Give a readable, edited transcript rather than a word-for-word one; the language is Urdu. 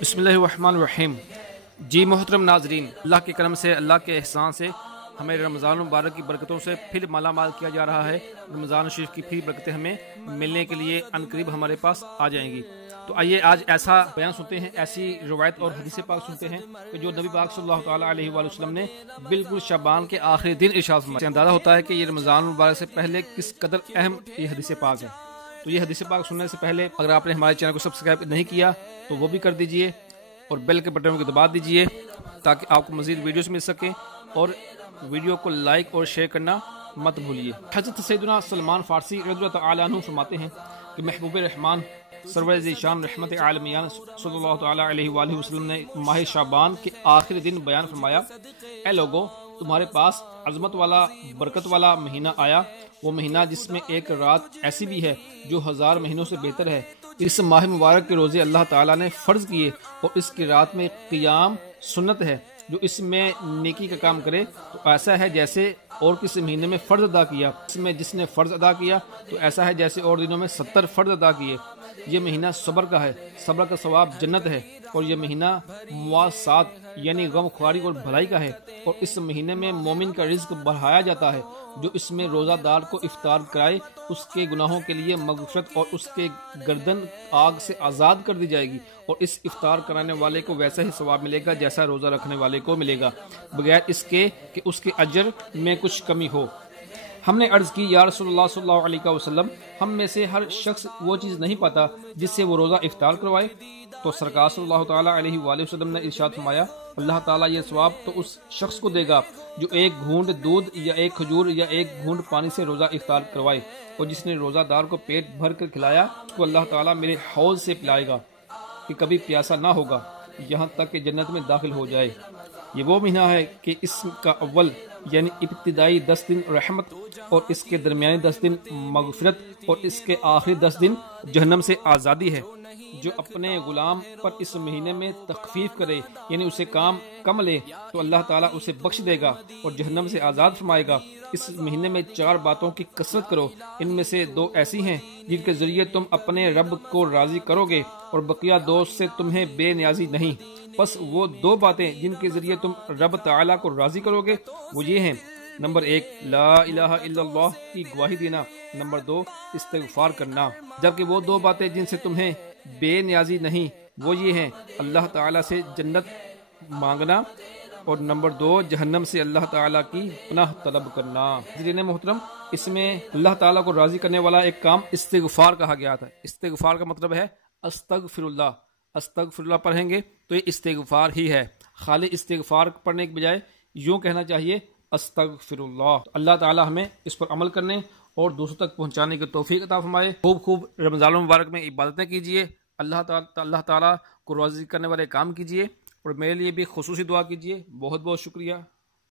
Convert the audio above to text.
بسم اللہ الرحمن الرحیم۔ جی محترم ناظرین، اللہ کے کرم سے، اللہ کے احسان سے ہمیں رمضان مبارک کی برکتوں سے پھر مالا مال کیا جا رہا ہے۔ رمضان شریف کی پھر برکتیں ہمیں ملنے کے لیے عنقریب ہمارے پاس آ جائیں گی۔ تو آئیے آج ایسا بیان سنتے ہیں، ایسی روایت اور حدیث پاک سنتے ہیں کہ جو نبی پاک صلی اللہ تعالیٰ علیہ وآلہ وسلم نے بالکل شعبان کے آخری دن ارشاد فرمایا۔ اندازہ ہوتا ہے کہ یہ رمضان مبارک سے پہلے کس قدر اہم یہ حدیث پاک ہے۔ تو یہ حدیث پاک سننے سے پہلے اگر آپ نے ہمارے چینل کو سبسکرائب نہیں کیا تو وہ بھی کر دیجئے اور بیل کے بٹن کو دبا دیجئے تاکہ آپ کو مزید ویڈیوز مل سکیں، اور ویڈیو کو لائک اور شیئر کرنا مت بھولیے۔ حضرت سیدنا سلمان فارسی رضی اللہ تعالیٰ عنہ فرماتے ہیں کہ محبوب رحمان سرور ذیشان رحمت عالمیان صلی اللہ تعالیٰ علیہ وآلہ وسلم نے ماہ شعبان کے آخری دن بیان فرمایا، اے لوگو، تمہارے پاس عظمت والا برکت والا مہینہ آیا، وہ مہینہ جس میں ایک رات ایسی بھی ہے جو 1000 مہینوں سے بہتر ہے۔ اس ماہ مبارک کے روزے اللہ تعالیٰ نے فرض کیے اور اس کی رات میں قیام سنت ہے۔ جو اس میں نیکی کا کام کرے تو ایسا ہے جیسے اور کسی مہینے میں فرض ادا کیا، اس میں جس نے فرض ادا کیا تو ایسا ہے جیسے اور دنوں میں 70 فرض ادا کیے۔ یہ مہینہ صبر کا ہے، صبر کا ثواب جنت ہے، اور یہ مہینہ مواسات یعنی غم خواری اور بھلائی کا ہے، اور اس مہینے میں مومن کا رزق بڑھایا جاتا ہے۔ جو اس میں روزہ دار کو افطار کرائے اس کے گناہوں کے لیے مغفرت اور اس کے گردن آگ سے آزاد کر دی جائے گی، اور اس افطار کرانے والے کو ویسا ہی ثواب ملے گا جیسا روزہ رکھنے والے کو ملے گا، بغیر اس کے کہ اس کے اجر میں کچھ کمی ہو۔ ہم نے عرض کی، یا رسول اللہ صلی اللہ علیہ وسلم، ہم میں سے ہر شخص وہ چیز نہیں پاتا جس سے وہ روزہ افطار کروائے؟ تو سرکار صلی اللہ تعالیٰ علیہ وآلہ وسلم نے ارشاد فرمایا، اللہ تعالیٰ یہ ثواب تو اس شخص کو دے گا جو ایک گھونٹ دودھ یا ایک کھجور یا ایک گھونٹ پانی سے روزہ افطار کروائے، اور جس نے روزہ دار کو پیٹ بھر کر کھلایا اس کو اللہ تعالیٰ میرے حوض سے پلائے گا کہ کبھی پیاسا نہ ہوگا یہاں تک کہ جنت میں داخل ہو جائے۔ یہ وہ مہینہ ہے کہ اس کا اول یعنی ابتدائی 10 دن رحمت، اور اس کے درمیانی 10 دن مغفرت، اور اس کے آخری 10 دن جہنم سے آزادی ہے۔ جو اپنے غلام پر اس مہینے میں تخفیف کرے یعنی اسے کام کم لے تو اللہ تعالیٰ اسے بخش دے گا اور جہنم سے آزاد فرمائے گا۔ اس مہینے میں 4 باتوں کی کثرت کرو، ان میں سے 2 ایسی ہیں جن کے ذریعے تم اپنے رب کو راضی کرو گے، اور بقیہ 2 سے تمہیں بے نیازی نہیں۔ بس وہ 2 باتیں جن کے ذریعے تم رب تعالیٰ کو راضی کرو گے وہ یہ ہیں، نمبر 1 لا الہ الا اللہ کی گواہی دینا، نمبر 2 استغفار کرنا۔ جبکہ وہ 2 باتیں جن سے تمہیں بے نیازی نہیں وہ یہ ہیں، اللہ تعالیٰ سے جنت مانگنا، اور نمبر 2 جہنم سے اللہ تعالیٰ کی پناہ طلب کرنا۔ حضرین محترم، اس میں اللہ تعالیٰ کو راضی کرنے والا ایک کام استغفار کہا گیا تھا۔ استغفار کا مطلب ہے استغفر اللہ۔ استغفر اللہ پڑھیں گے تو یہ استغفار ہی ہے۔ خالی استغفار پڑھنے کے بجائے یوں کہنا چاہیے استغفر اللہ۔ اللہ تعالیٰ ہمیں اس پر عمل کرنے اور دوسروں تک پہنچانے کی توفیق عطا فرمائے۔ خوب رمضان المبارک میں عبادتیں کیجیے، اللہ تعالیٰ کو راضی کرنے والے کام کیجیے، اور میرے لیے بھی خصوصی دعا کیجیے۔ بہت بہت شکریہ۔